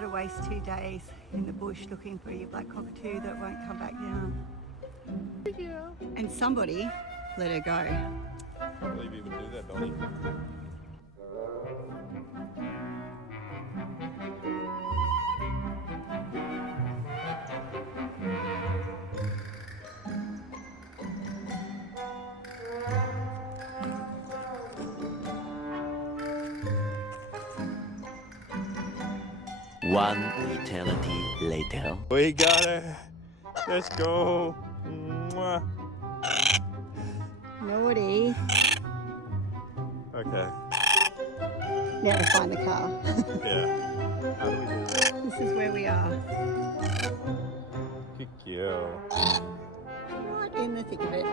how to waste 2 days in the bush looking for your black cockatoo that won't come back down. And somebody let her go. I can't believe you would do that, Donnie. One eternity later. We got her. Let's go. Mwah. Naughty. Okay. Now to find the car. Yeah. How do we do that? This is where we are. Good girl. Right in the thick of it.